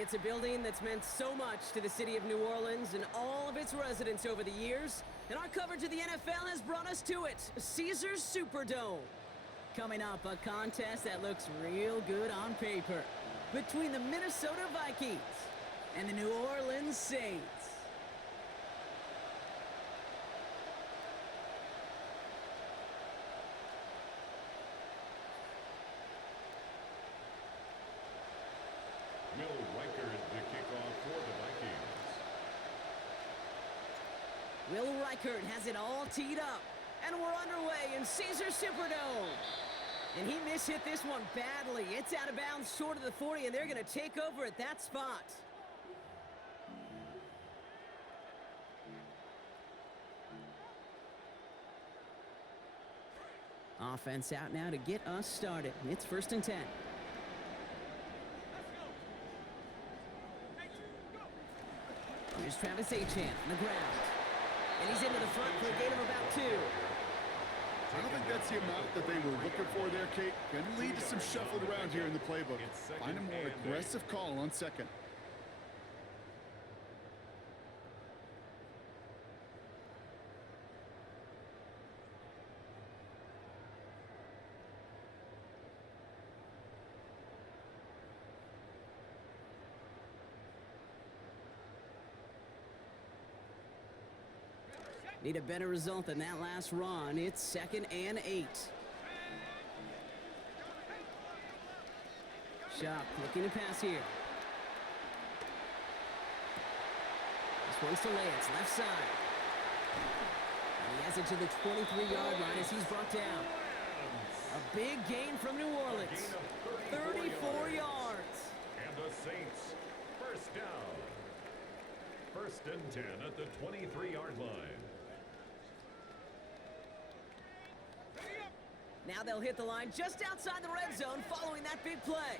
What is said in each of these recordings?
It's a building that's meant so much to the city of New Orleans and all of its residents over the years, and our coverage of the NFL has brought us to it, Caesars Superdome. Coming up, a contest that looks real good on paper between the Minnesota Vikings and the New Orleans Saints. Will Reichert, the kickoff for the Vikings. Will Reichert has it all teed up, and we're underway in Caesars Superdome. And he mishit this one badly. It's out of bounds short of the 40, and they're going to take over at that spot. Offense out now to get us started. It's 1st and 10. Here's Travis Achane on the ground. And he's into the front for a gain of about 2. I don't think that's the amount that they were looking for there, Kate. Going to lead to some shuffled around here in the playbook. Find a more aggressive call on second. Need a better result than that last run. It's 2nd and 8. Sharp looking to pass here. This one's to Lance, left side. And he has it to the 23-yard line as he's brought down. A big gain from New Orleans. 34 yards. And the Saints, first down. 1st and 10 at the 23-yard line. Now they'll hit the line just outside the red zone following that big play.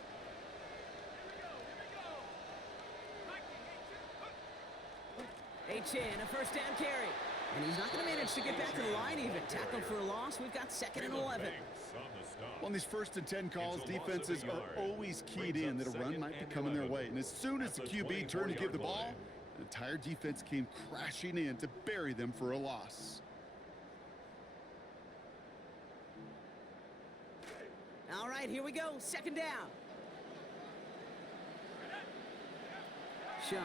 Achane, a 1st down carry. And he's not going to manage to get back to the line even. Tackled for a loss. We've got 2nd and 11. On these 1st and 10 calls, defenses are always keyed in that a run might be coming their way. And as soon as the QB turned to give the ball, the entire defense came crashing in to bury them for a loss. All right, here we go. 2nd down. Shuck.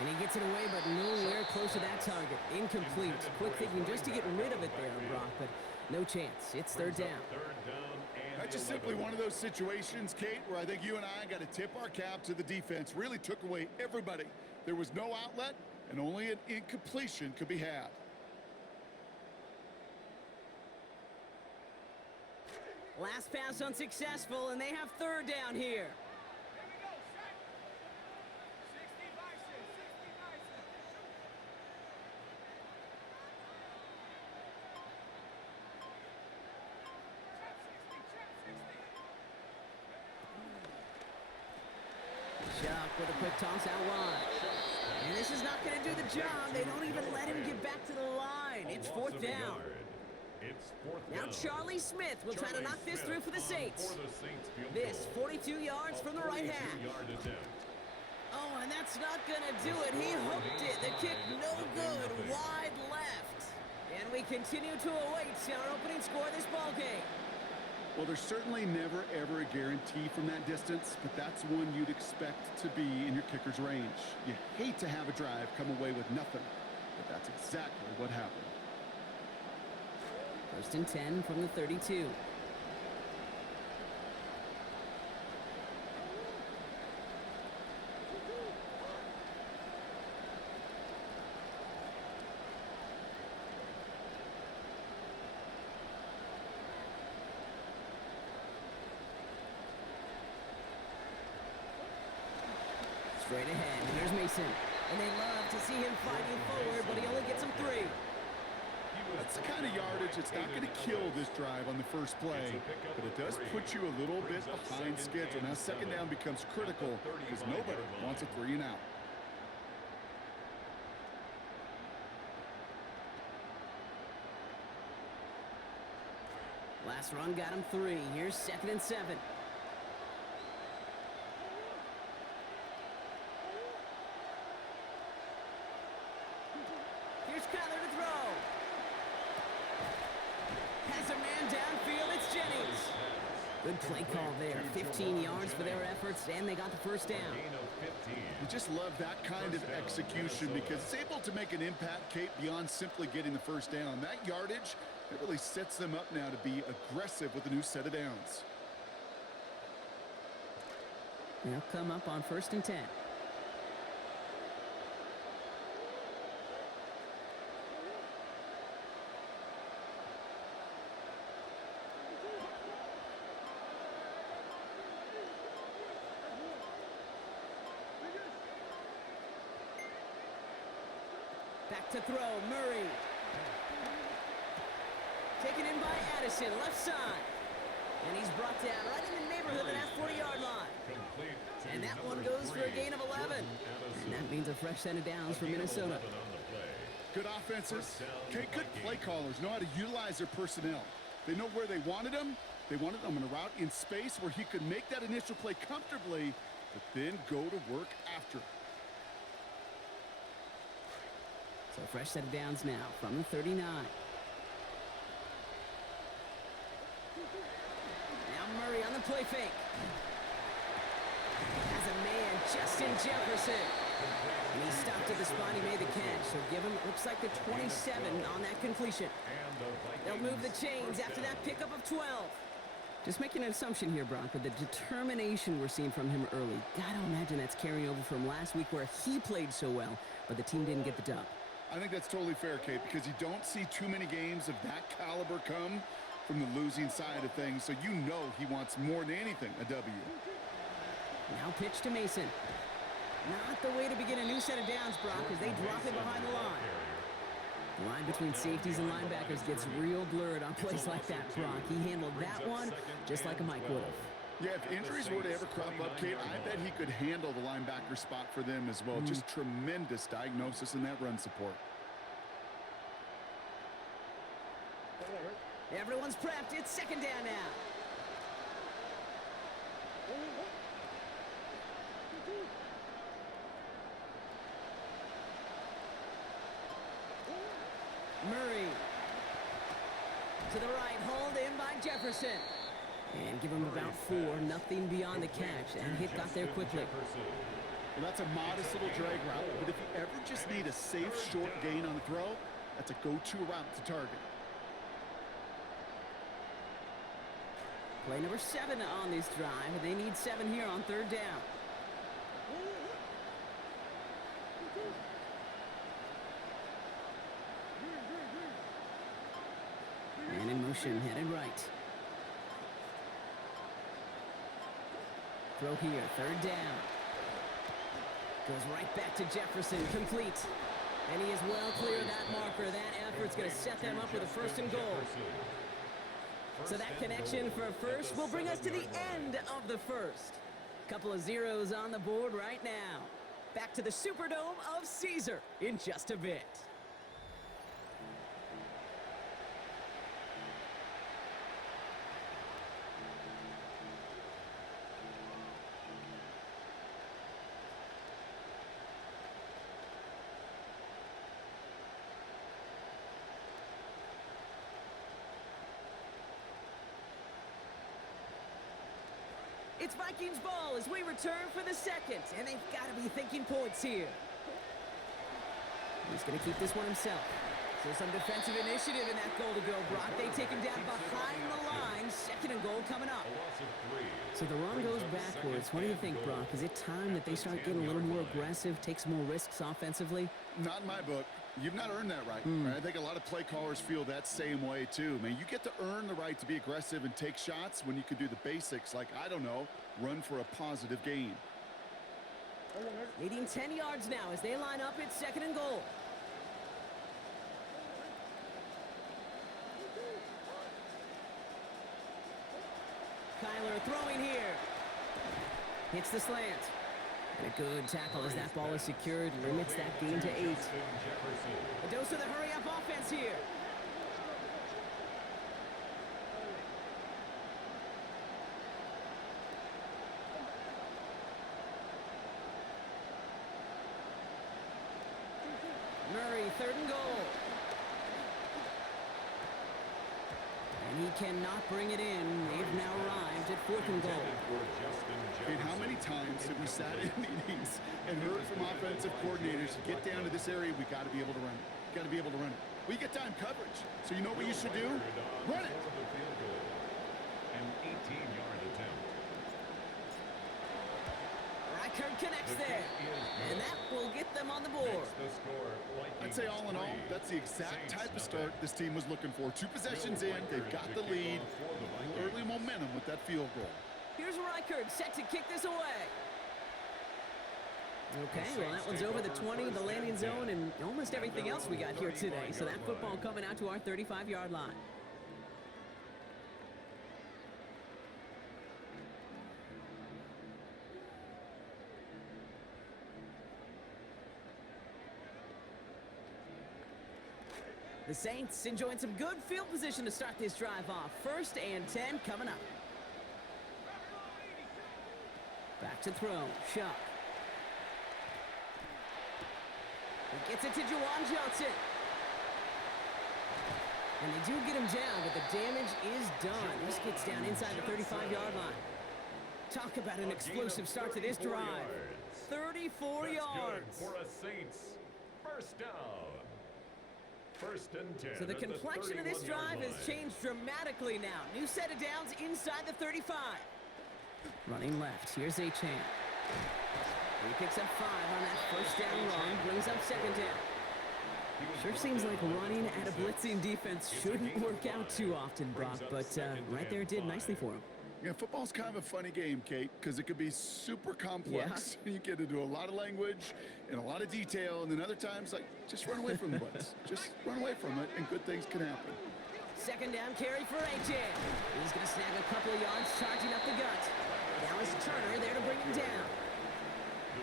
And he gets it away, but nowhere close to that target. Incomplete. Quick thinking just to get rid of it there, Brock, but no chance. It's 3rd down. That's just simply one of those situations, Kate, where I think you and I got to tip our cap to the defense. Really took away everybody. There was no outlet, and only an incompletion could be had. Last pass unsuccessful, and they have 3rd down here. Shuck with a quick toss out wide. And this is not going to do the job. They don't even let him get back to the line. It's 4th down. Now Charlie Smith will try to knock this through for the Saints. This 42 yards from the right half. Oh, and that's not going to do it. He hooked it. The kick no good. Wide left. And we continue to await our opening score of this ball game. Well, there's certainly never, ever a guarantee from that distance, but that's one you'd expect to be in your kicker's range. You hate to have a drive come away with nothing, but that's exactly what happened. 1st and 10 from the 32. Straight ahead, and here's Mason. And they love to see him fighting forward, but he only gets him 3. That's the kind of yardage that's not going to kill this drive on the first play, but it does put you a little bit behind schedule. Now 2nd down becomes critical because nobody wants a 3 and out. Last run got him 3. Here's 2nd and 7. Here's Kyler to throw. Has a man downfield. It's Jennings. Good play call there. 15 yards for their efforts, and they got the first down. You just love that kind of execution because it's able to make an impact, Kate, beyond simply getting the first down. That yardage, it really sets them up now to be aggressive with a new set of downs. They'll come up on 1st and 10. Back to throw, Murray. Taken in by Addison, left side. And he's brought down right in the neighborhood of that 40-yard line. And that one goes for a gain of 11. And that means a fresh set of downs for Minnesota. Good offenses. Okay, good play callers know how to utilize their personnel. They know where they wanted them. They wanted them on a route in space where he could make that initial play comfortably, but then go to work after. So a fresh set of downs now from the 39. Now Murray on the play fake. Has a man, Justin Jefferson. And he stopped at the spot he made the catch. So give him, looks like the 27 on that completion. They'll move the chains after that pickup of 12. Just making an assumption here, Brock, with the determination we're seeing from him early. Gotta imagine that's carrying over from last week where he played so well, but the team didn't get the dub. I think that's totally fair, Kate, because you don't see too many games of that caliber come from the losing side of things, so you know he wants more than anything a W. Now pitch to Mason. Not the way to begin a new set of downs, Brock, as they drop it behind the line. The line between safeties and linebackers gets real blurred on plays like that, Brock. He handled that one just like a Mike would have. Yeah, if injuries were to ever crop up, Kate, I bet he could handle the linebacker spot for them as well. Just tremendous diagnosis in that run support. Everyone's prepped. It's 2nd down now. Murray. To the right, hauled in by Jefferson. And give him about 4, nothing beyond the catch. And hit got there quickly. Well, that's a modest little drag route, but if you ever just need a safe, short gain on the throw, that's a go-to route to target. Play number 7 on this drive. They need 7 here on 3rd down. And in motion, headed right. Throw here, 3rd down. Goes right back to Jefferson, complete. And he is well clear of that marker. That effort's going to set them up with a 1st and goal. So that connection for first will bring us to the end of the 1st. Couple of zeros on the board right now. Back to the Superdome of Caesar in just a bit. It's Vikings ball as we return for the 2nd, and they've got to be thinking points here. He's going to keep this one himself. So some defensive initiative in that goal to go, Brock. They take him down behind the line. 2nd and goal coming up. So the run goes backwards. What do you think, Brock? Is it time that they start getting a little more aggressive, take some more risks offensively? Not in my book. You've not earned that right. I think a lot of play callers feel that same way, too. Man, you get to earn the right to be aggressive and take shots when you can do the basics, like, I don't know, run for a positive gain. Needing 10 yards now as they line up. It's 2nd and goal. Kyler throwing here. Hits the slant. And a good tackle as that ball is secured. Limits that gain to 8. A dose of the hurry-up offense here. Murray 3rd and goal. And he cannot bring it in. They've now arrived at 4th and goal. And how many times have we sat in meetings and heard from offensive coordinators, get down to this area, we got to be able to run it. Got to be able to run it. We get time coverage. So you know what you should do? Run it. An 18-yard attempt. Reichert connects there. And that will get them on the board. I'd say all in all, that's the exact type of start this team was looking for. 2 possessions in, they've got the lead. Early momentum with that field goal. Here's Reichert set to kick this away. Okay, well, that one's over the 20, the landing zone, and almost everything else we got here today. So that football coming out to our 35-yard line. The Saints enjoying some good field position to start this drive off. 1st and 10 coming up. Back to throw. Shuck. He gets it to Juwan Johnson. And they do get him down, but the damage is done. This gets down inside the 35-yard line. Talk about an explosive start to this drive. 34 yards. For a Saints. 1st down. 1st and 10. So the complexion of this drive has changed dramatically now. New set of downs inside the 35. Running left. Here's Achane. He picks up 5 on that 1st down run. Brings up 2nd down. Sure seems like running at a blitzing defense shouldn't work out too often, Brock. But right there it did nicely for him. Yeah, football's kind of a funny game, Kate, because it could be super complex. Yeah. You get into a lot of language and a lot of detail, and then other times, like, just run away from the blitz. Just run away from it, and good things can happen. 2nd down carry for Achane. He's going to snag a couple of yards, charging up the gut. Now it's Turner there to bring him down.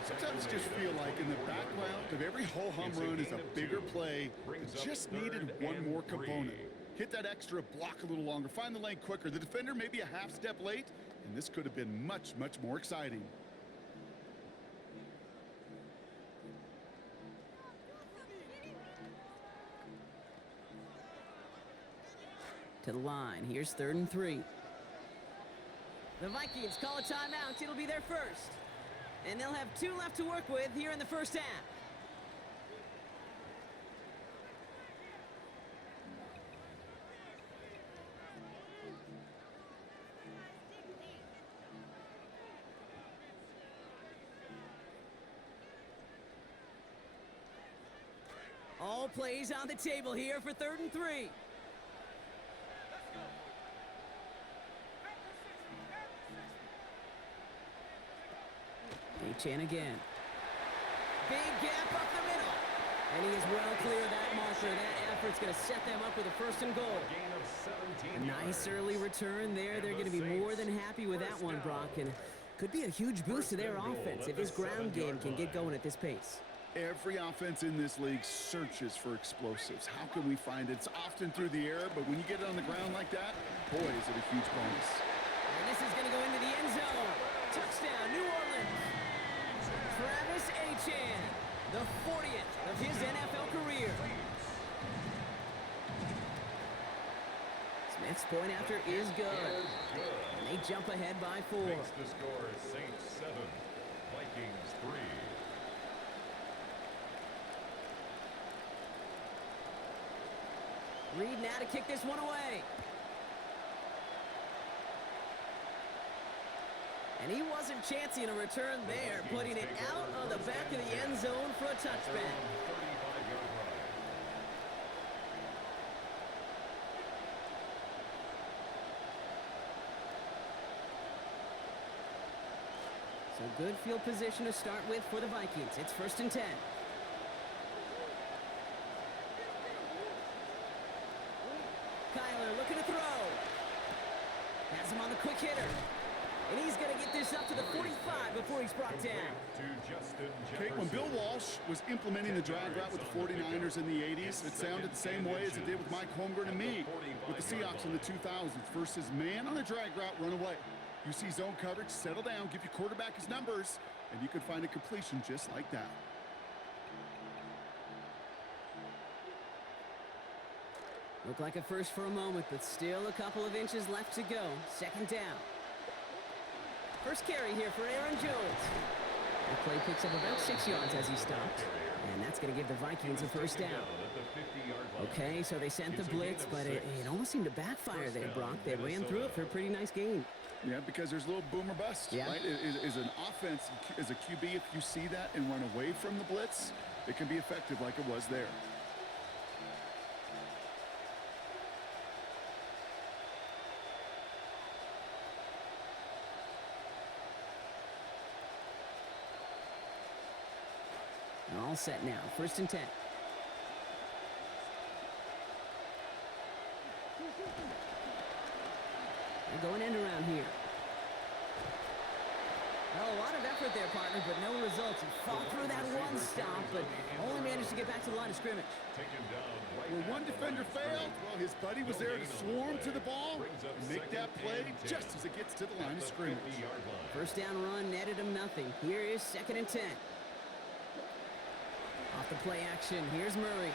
Sometimes just feel like in the background of every ho-hum run is a bigger play that just needed one more component. Hit that extra block a little longer, find the lane quicker. The defender may be a half step late, and this could have been much, much more exciting. To the line. Here's 3rd and 3. The Vikings call a timeout. It'll be their first. And they'll have 2 left to work with here in the 1st half. All plays on the table here for 3rd and 3. Achane again. Big gap up the middle. And he is well clear of that marker. That effort's going to set them up with a 1st and goal. A nice early return there. They're going to be more than happy with that one, Brock. And could be a huge boost to their offense if this ground game can get going at this pace. Every offense in this league searches for explosives. How can we find it? It's often through the air, but when you get it on the ground like that, boy, is it a huge bonus. And this is going to go into the end zone. Touchdown, New Orleans. Travis Achane, the 40th of his NFL career. Smith's point after is good. And they jump ahead by 4. Makes the score Saints 7, Vikings 3. Reed now to kick this one away. And he wasn't chancing a return there, putting it out on the back of the end zone for a touchback. So good field position to start with for the Vikings. It's 1st and 10. Kyler looking to throw. Has him on the quick hitter. And he's going to get this up to the 45 before he's brought down. Okay, when Bill Walsh was implementing the drag route with the 49ers in the 80s, it sounded the same way as it did with Mike Holmgren and me with the Seahawks in the 2000s. Versus man on a drag route, run away. You see zone coverage, settle down, give your quarterback his numbers, and you can find a completion just like that. Looked like a first for a moment, but still a couple of inches left to go. Second down. First carry here for Aaron Jones. The play picks up about 6 yards as he stopped. And that's going to give the Vikings a first down. Okay, so they sent the blitz, but it almost seemed to backfire there, Brock. They ran through it for a pretty nice gain. Yeah, because there's a little boom or bust, yeah. Right? Is an offense, as a QB, if you see that and run away from the blitz, it can be effective like it was there. All set now. First and 10. They're going end around here. Well, a lot of effort there, partner, but no results. He fought through that one stop, but only managed to get back to the line of scrimmage. Where one defender failed, well, his buddy was there to swarm to the ball and make that play just as it gets to the line of scrimmage. First down run netted him nothing. Here is second and 10. Off the play action, here's Murray.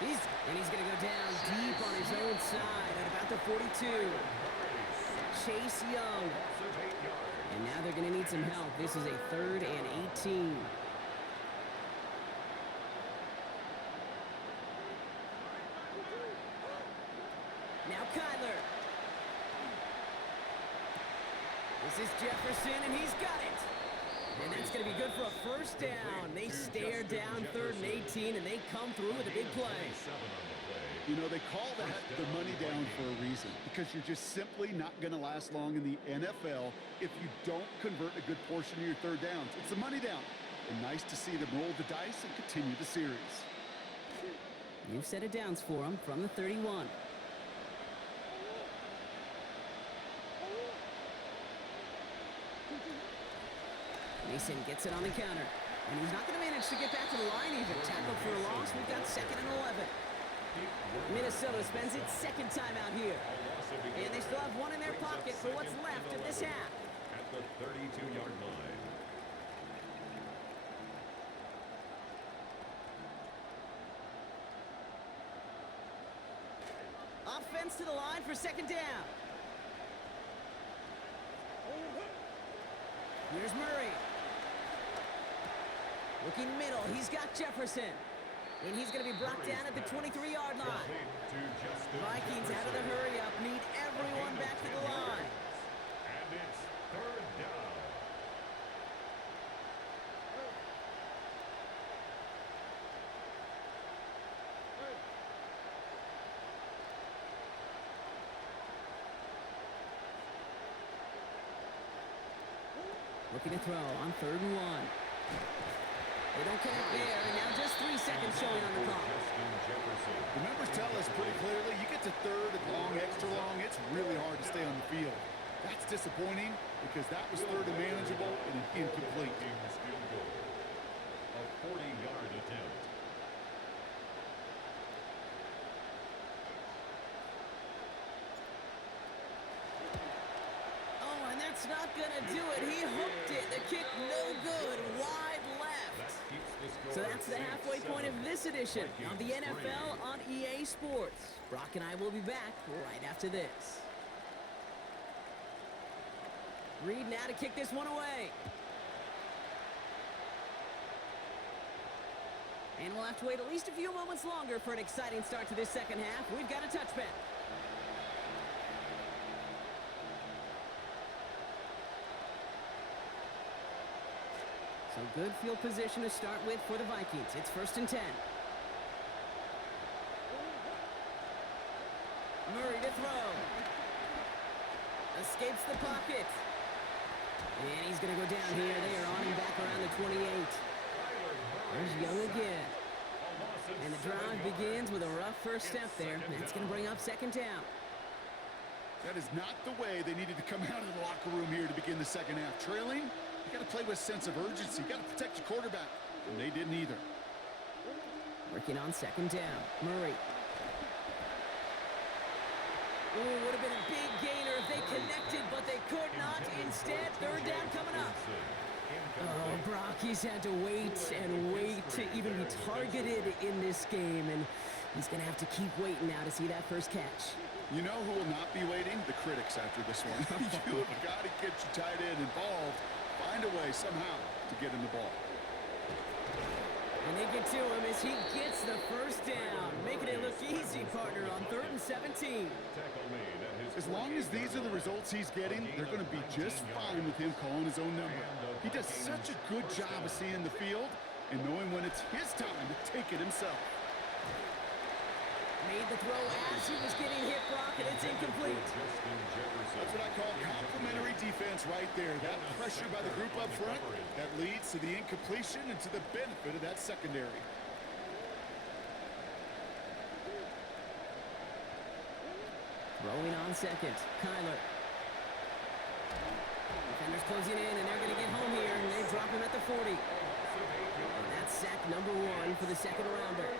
He's going to go down deep on his own side at about the 42. Chase Young. And now they're going to need some help. This is a 3rd and 18. Now Kyler. This is Jefferson, and he's got it. And that's going to be good for a first down. They stare down 3rd and 18, and they come through with a big play. You know, they call that the money down for a reason, because you're just simply not going to last long in the NFL if you don't convert a good portion of your 3rd downs. It's the money down. And nice to see them roll the dice and continue the series. New set of downs for them from the 31. Mason gets it on the counter. And he's not going to manage to get back to the line even. Tackled for a loss. We've got 2nd and 11. Minnesota spends its 2nd time out here. And they still have one in their pocket for what's left of this half. At the 32-yard line. Offense to the line for 2nd down. Here's Murray. Looking middle, he's got Jefferson. And he's going to be brought down at the 23-yard line. Vikings out of the hurry-up need everyone back to the line. And it's 3rd down. Looking to throw on 3rd and 1. They don't connect there, and now just 3 seconds showing on the clock. The numbers tell us pretty clearly, you get to 3rd and long, extra long, it's really hard to stay on the field. That's disappointing because that was 3rd and manageable and incomplete. A 40-yard attempt. Oh, and that's not going to do it. He hooked it. The kick no good. Wide left. So that's the halfway point of this edition of the NFL on EA Sports. Brock and I will be back right after this. Reed now to kick this one away. And we'll have to wait at least a few moments longer for an exciting start to this second half. We've got a touchback. So good field position to start with for the Vikings. It's 1st and 10. Murray to throw. Escapes the pocket. And he's going to go down here. They are on him back around the 28. There's Young again. And the drive begins with a rough first step there. That's going to bring up 2nd down. That is not the way they needed to come out of the locker room here to begin the second half. Trailing, you got to play with a sense of urgency. You got to protect your quarterback. And they didn't either. Working on 2nd down. Murray. Ooh, would have been a big gainer if they connected, but they could not. Instead, 3rd down coming up. Oh, Brock, he's had to wait and wait to even be targeted in this game, and he's going to have to keep waiting now to see that first catch. You know who will not be waiting? The critics after this one. You have got to get your tight end involved. Find a way somehow to get him the ball. And they get to him as he gets the first down, making it look easy, partner, on 3rd and 17. As long as these are the results he's getting, they're going to be just fine with him calling his own number. He does such a good job of seeing the field and knowing when it's his time to take it himself. Made the throw as he was getting hit, Brock, and it's incomplete. That's what I call complimentary defense right there. That pressure by the group up front, that leads to the incompletion and to the benefit of that secondary. Rolling on second, Kyler. Defenders closing in, and they're going to get home here, and they drop him at the 40. And that's sack number 1 for the second rounder.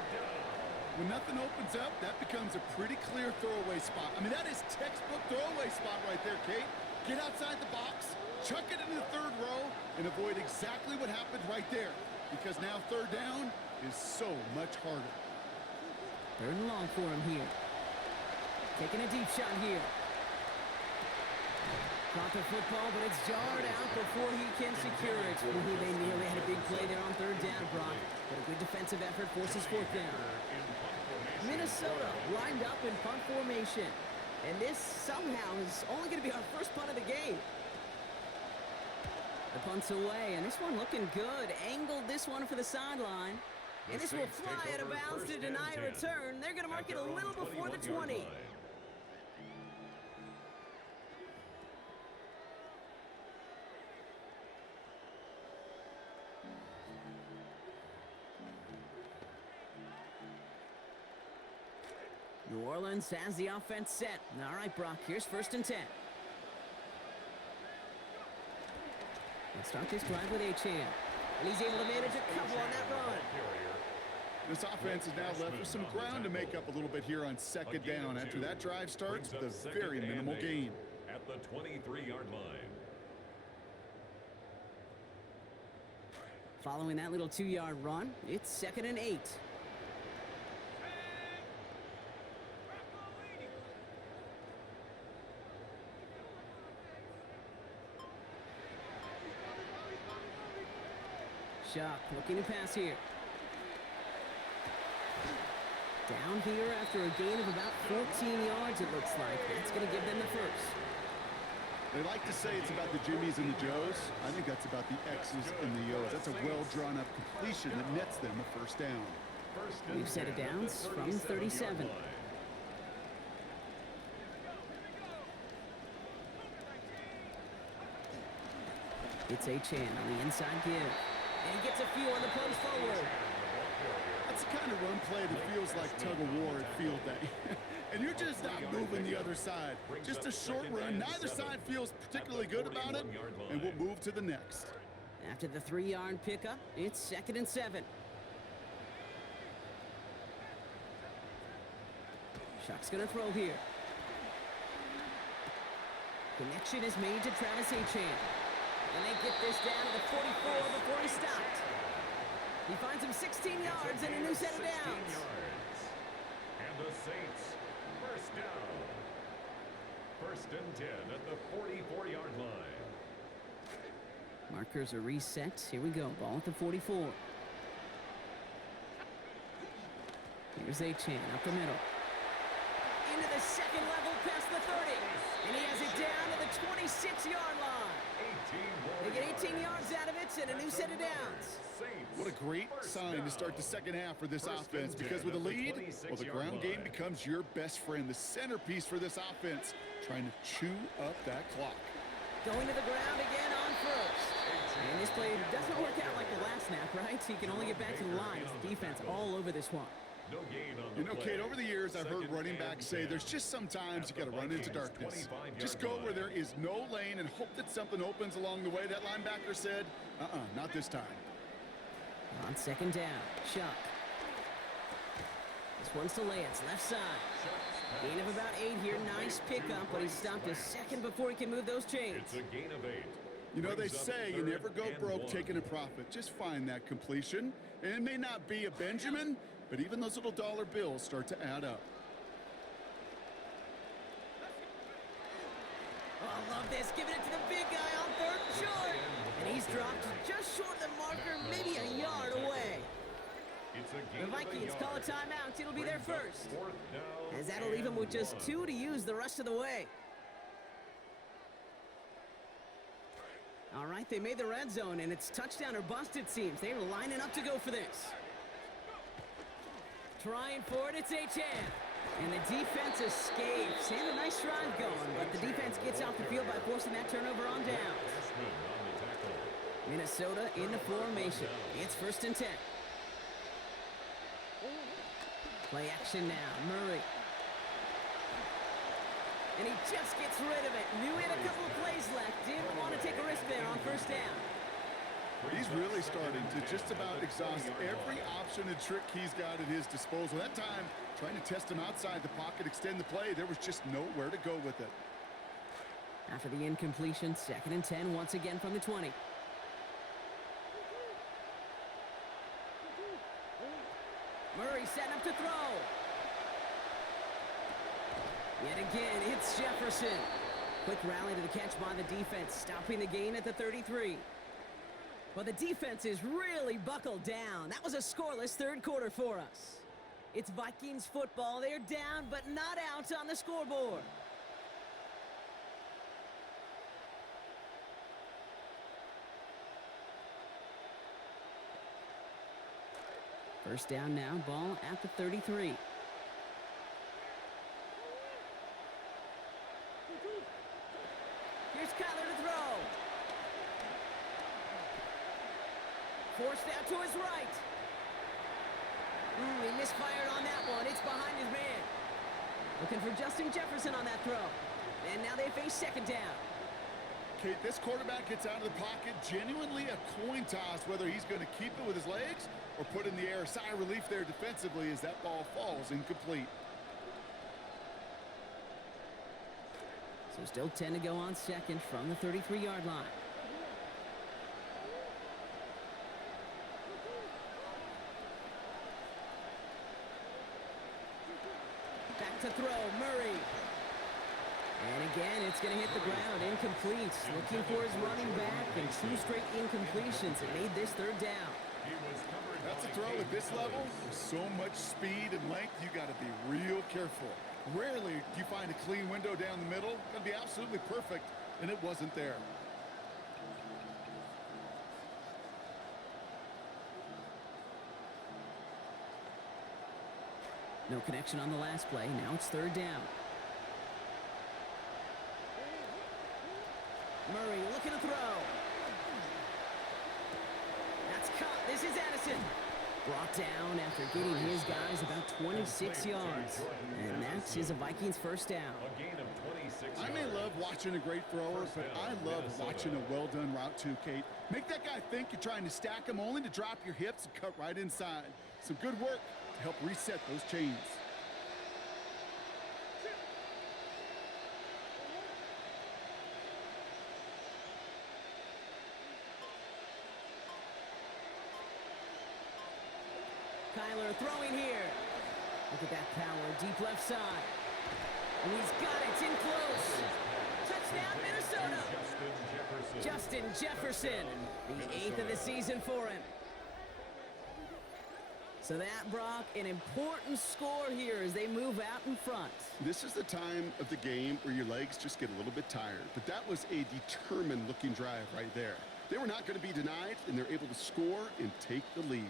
When nothing opens up, that becomes a pretty clear throwaway spot. I mean, that is textbook throwaway spot right there, Kate. Get outside the box, chuck it into the 3rd row, and avoid exactly what happened right there. Because now 3rd down is so much harder. 3rd and long for him here. Taking a deep shot here. Caught the football, but it's jarred out before he can secure it. Ooh, they nearly had a big play there on 3rd down, Brock. But a good defensive effort forces 4th down. Minnesota lined up in punt formation. And this somehow is only going to be our first punt of the game. The punt's away, and this one looking good. Angled this one for the sideline. And this will fly out of bounds to deny a return. They're going to mark it a little before the 20. New Orleans has the offense set. All right, Brock, here's 1st and 10. Let's start this drive with Achane. And he's able to manage a couple on that run. This offense is now left with some ground to make up a little bit here on 2nd down after that drive starts with a very minimal gain. At the 23-yard line. Following that little 2-yard run, it's 2nd and 8. Shock looking to pass here. Down here after a gain of about 14 yards, it looks like. That's going to give them the first. They like to say it's about the Jimmies and the Joes. I think that's about the X's and the O's. That's a well-drawn-up completion that nets them a 1st down. We've set it down from 37. It's Achane on the inside give. And he gets a few on the punch forward. That's the kind of run play that feels like tug-of-war at field day. And you're just not moving the other side. Just a short run. Neither side feels particularly good about it, and we'll move to the next. After the 3-yard pickup, it's 2nd and 7. Shock's going to throw here. Connection is made to Travis Achane. And they get this down to the 44 before he stopped. He finds him 16 yards and a new set of downs. And the Saints, 1st down. 1st and 10 at the 44-yard line. Markers are reset. Here we go. Ball at the 44. Here's Achane up the middle. Into the 2nd level past the 30. And he has it down to the 26-yard line. They get 18 yards out of it and a new set of downs. What a great sign to start the 2nd half for this offense, because with a lead, well, the ground game becomes your best friend, the centerpiece for this offense, trying to chew up that clock. Going to the ground again on 1st. And this play doesn't work out like the last snap, right? He can only get back to the line. It's the defense all over this one. No gain on the You know, Kate, over the years, I've heard running backs say there's just sometimes you got to run into darkness. Just go where there is no lane and hope that something opens along the way. That linebacker said, not this time. On 2nd down, Shock. This one's to Lance, left side. Gain of about 8 here. Nice pickup, but he stopped a second before he can move those chains. It's a gain of 8. You know, they Brings up say you 3rd never go and broke 1. taking a profit. Just find that completion. And it may not be a Benjamin, but even those little dollar bills start to add up. Oh, I love this. Giving it to the big guy on 3rd and short. And he's dropped just short of the marker, maybe a yard away. It's a The gain of a Vikings yard. call a timeout. It'll be their Brings up first. 4th down As that'll leave him with and just 1. 2 to use the rest of the way. All right, they made the red zone, and it's touchdown or bust, it seems. They're lining up to go for this. Trying for it, it's H.M. And the defense escapes. They have a nice drive going, but the defense gets off the field by forcing that turnover on downs. Ashman on the tackle. Minnesota in the formation. It's 1st and 10. Play action now, Murray. And he just gets rid of it. Knew he had a couple of plays left. Didn't want to take a risk there on 1st down. He's really starting to just about exhaust every option and trick he's got at his disposal. That time, trying to test him outside the pocket, extend the play, there was just nowhere to go with it. After the incompletion, 2nd and 10 once again from the 20. Murray setting up to throw. Yet again, it's Jefferson. Quick rally to the catch by the defense, stopping the gain at the 33. Well, the defense is really buckled down. That was a scoreless 3rd quarter for us. It's Vikings football. They're down, but not out on the scoreboard. First down now, ball at the 33. Here's Kyler to throw. Forced out to his right. He misfired on that one. It's behind his man. Looking for Justin Jefferson on that throw. And now they face 2nd down. Kate, this quarterback gets out of the pocket, genuinely a coin toss whether he's going to keep it with his legs or put in the air. Sigh of relief there defensively as that ball falls incomplete. So still 10 to go on 2nd from the 33-yard line. Back to throw, Murray. And again, it's going to hit the ground, incomplete. Looking for his running back, and 2 straight incompletions. It made this 3rd down. He was covered That's a by throw at this Gabe level. Ellis. With so much speed and length, you got to be real careful. Rarely do you find a clean window down the middle. Going to be absolutely perfect, and it wasn't there. No connection on the last play. Now it's 3rd down. Murray looking to throw. That's caught. This is Addison. Brought down after getting his guys about 26 yards. And that is a Vikings 1st down. A gain of 26 I may yards. love watching a great thrower, First but down, I love Minnesota. watching a well-done route too, Kate. Make that guy think you're trying to stack him only to drop your hips and cut right inside. Some good work to help reset those chains. Kyler throwing here. Look at that power, deep left side. And he's got it, it's in close. Touchdown, Minnesota. Justin Jefferson. Justin Jefferson, the 8th of the season for him. So that, Brock, an important score here as they move out in front. This is the time of the game where your legs just get a little bit tired, but that was a determined-looking drive right there. They were not going to be denied, and they're able to score and take the lead.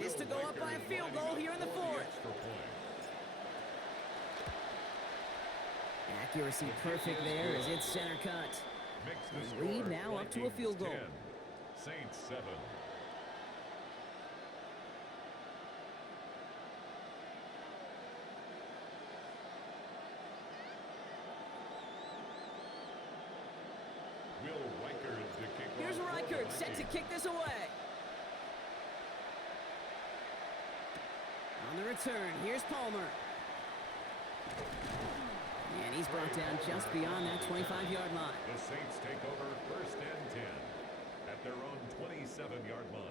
Is to go up by a field goal here in the 4th. Accuracy perfect there as it's center cut. The Lead now up to a field goal. Saints 7. Will Reichard to kick Here's off for the Reichard set to Vikings. kick this away. On the return, here's Palmer. And he's brought down just beyond that 25-yard line. The Saints take over 1st and 10 at their own 27-yard line.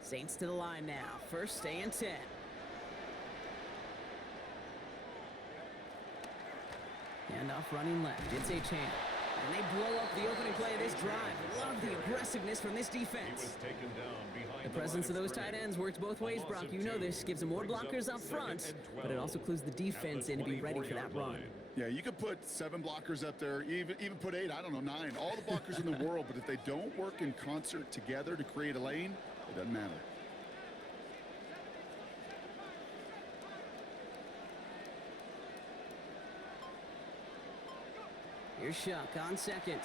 Saints to the line now. 1st and 10. Handoff running left. It's Achane. And they blow up the opening play of this drive. Love the aggressiveness from this defense. The presence of those tight ends works both ways, Brock. You know this. Gives them more blockers up front, but it also clues the defense in to be ready for that run. Yeah, you could put 7 blockers up there, even put 8, I don't know, 9. All the blockers in the world, but if they don't work in concert together to create a lane, it doesn't matter. Here's Shuck on 2nd.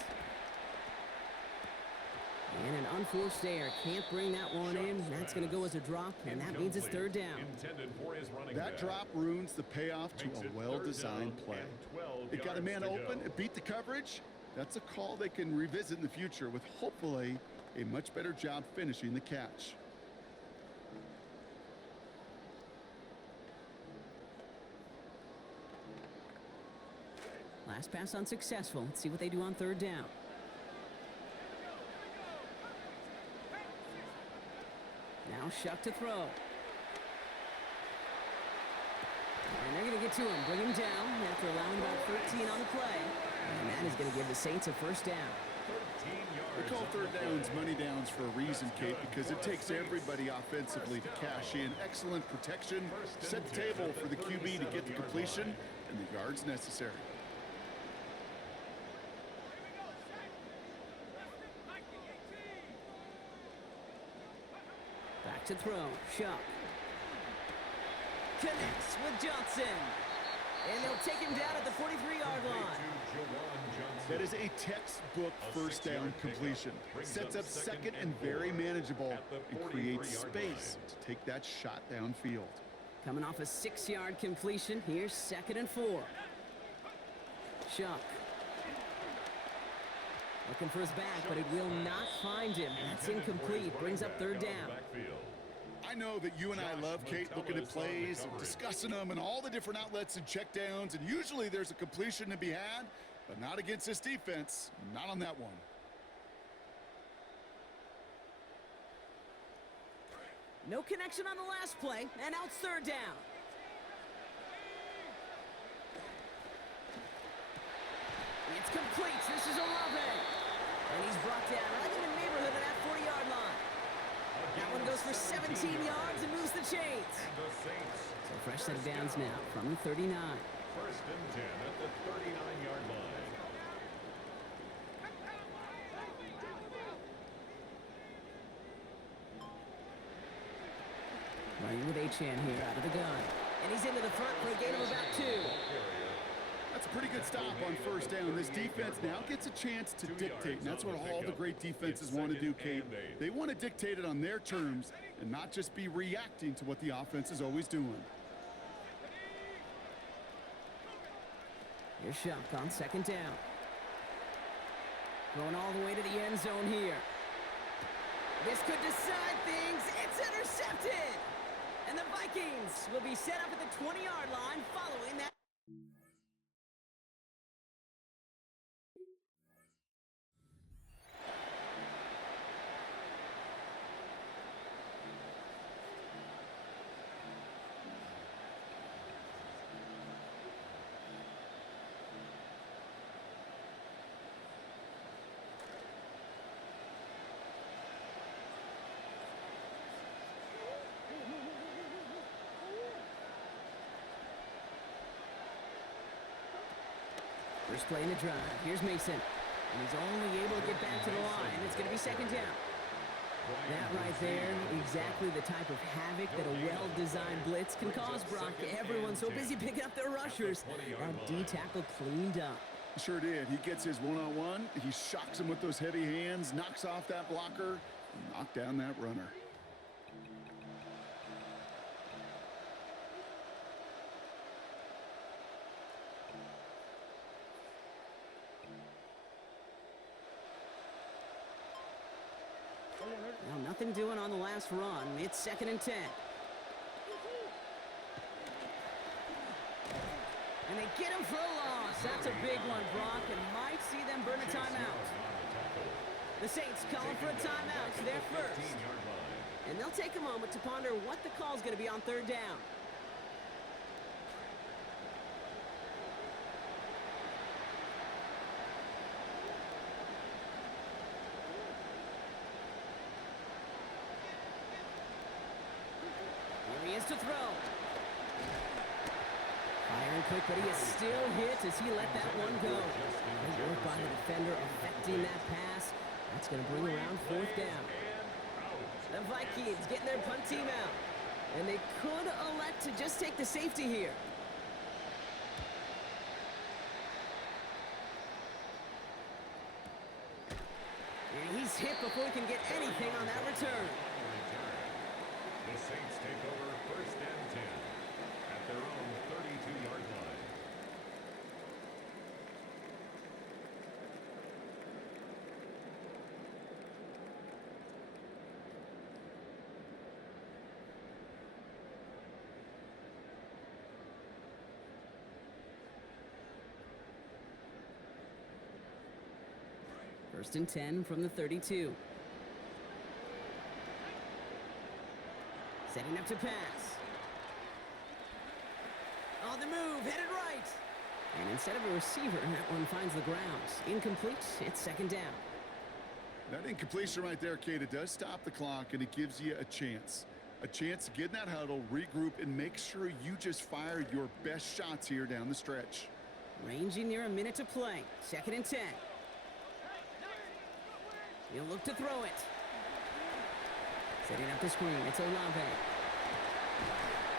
And an unforced error. Can't bring that one in. That's going to go as a drop, and that means it's 3rd down. That drop ruins the payoff to a well-designed play. It got a man open, it beat the coverage. That's a call they can revisit in the future with hopefully a much better job finishing the catch. Last pass unsuccessful. Let's see what they do on 3rd down. Now Shuck to throw. And they're going to get to him. Bring him down after allowing about 13 on the play. And that is going to give the Saints a 1st down. We call 3rd downs money downs for a reason, Kate, because it takes everybody offensively to cash in. Excellent protection. Set the table for the QB to get the completion and the yards necessary. Back to throw. Shuck. Connects with Johnson. And they'll take him down at the 43-yard line. That is a textbook 1st down completion. Sets up 2nd and very manageable and creates space to take that shot downfield. Coming off a 6-yard completion, here's 2nd and 4. Shuck. Looking for his back, but it will not find him. That's incomplete. Brings up 3rd down. I know that you and I love, Kate, looking at plays, and discussing them, and all the different outlets and checkdowns, and usually there's a completion to be had, but not against this defense. Not on that one. No connection on the last play, and now it's 3rd down. It's complete. This is Olave. And he's brought down right in the neighborhood of that 40-yard line. That one goes for 17 yards and moves the chains. So fresh set of downs now from the 39. 1st and 10 at the 39-yard line. Running with Achane here out of the gun. And he's into the front for a gain of about 2. That's a pretty good stop on 1st down. This defense now gets a chance to dictate, and that's what all the great defenses want to do, Kate. They want to dictate it on their terms and not just be reacting to what the offense is always doing. Here's Shuck on 2nd down. Going all the way to the end zone here. This could decide things. It's intercepted! And the Vikings will be set up at the 20-yard line following that. First play in the drive. Here's Mason. And he's only able to get back to the line. It's going to be 2nd down. That right there, exactly the type of havoc that a well-designed blitz can cause, Brock. Everyone's so busy picking up their rushers. That D tackle cleaned up. Sure did. He gets his one-on-one. He shocks him with those heavy hands, knocks off that blocker, and knocked down that runner. Now, nothing doing on the last run. It's 2nd and 10. And they get him for a loss. That's a big one, Brock, and might see them burn a timeout. The Saints calling for a timeout. So they're first. And they'll take a moment to ponder what the call's going to be on 3rd down. Here he is to throw. Firing quick, but he is still hit as he let that one go. Great work by the defender affecting that pass. That's going to bring around 4th down. The Vikings getting their punt team out. And they could elect to just take the safety here. And he's hit before he can get anything on that return. The Saints take over 1st and 10 at their own 32-yard line. First and 10 from the 32. Setting up to pass. On the move, headed right. And instead of a receiver, that one finds the ground. Incomplete, it's 2nd down. That incompletion right there, Kate, it does stop the clock, and it gives you a chance. A chance to get in that huddle, regroup, and make sure you just fire your best shots here down the stretch. Ranging near a minute to play. 2nd and 10. He'll look to throw it. Setting up the screen, it's Olave.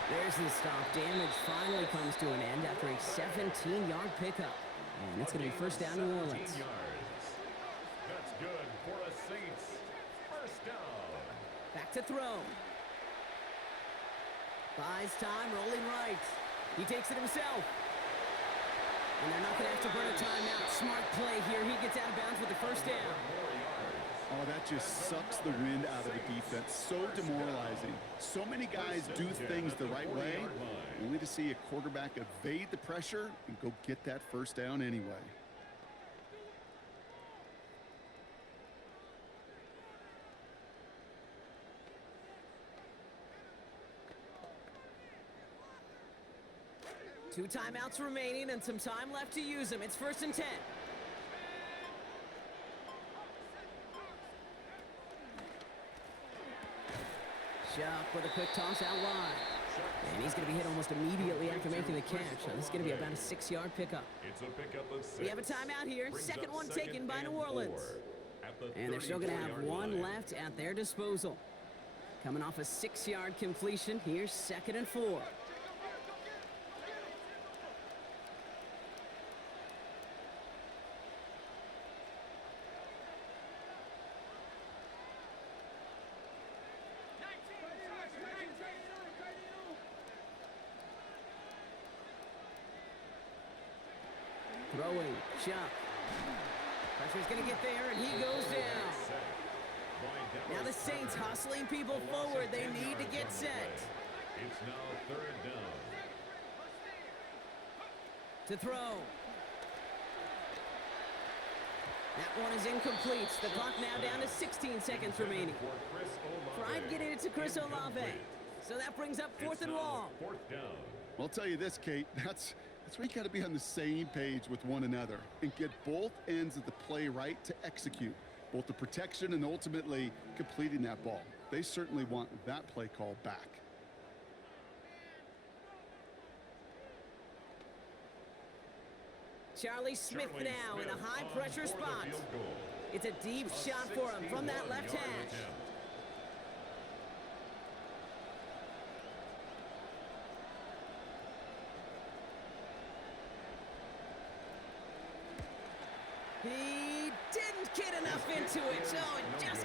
There's the stop. Damage finally comes to an end after a 17-yard pickup. And it's going to be 1st down New Orleans. That's good for the Saints. 1st down. Back to throw. Buys time, rolling right. He takes it himself. And they're not going to have to burn a timeout. Smart play here. He gets out of bounds with the 1st down. Oh, that just sucks the wind out of the defense. So demoralizing. So many guys do things the right way, only to see a quarterback evade the pressure and go get that 1st down anyway. Two timeouts remaining and some time left to use them. It's 1st and 10. Shuck with a quick toss out wide. And he's going to be hit almost immediately after making the catch. So this is going to be about a 6-yard pickup. It's a pickup of 6. We have a timeout here. Second one taken by New Orleans. The and they're still going to have one left at their disposal. Coming off a 6-yard completion, here's 2nd and 4. Throwing, Chuck. Pressure's going to get there, and he goes down. Now the Saints hustling people forward. They need to get set. It's now 3rd down. To throw. That one is incomplete. The clock now down to 16 seconds remaining. Tried getting it to Chris Olave. So that brings up 4th and long. 4th down. Well, I'll tell you this, Kate, that's where you got to be on the same page with one another and get both ends of the play right to execute, both the protection and ultimately completing that ball. They certainly want that play call back. Charlie Smith now in a high-pressure spot. It's a deep shot for him from that left hash. He didn't get enough into it, so it just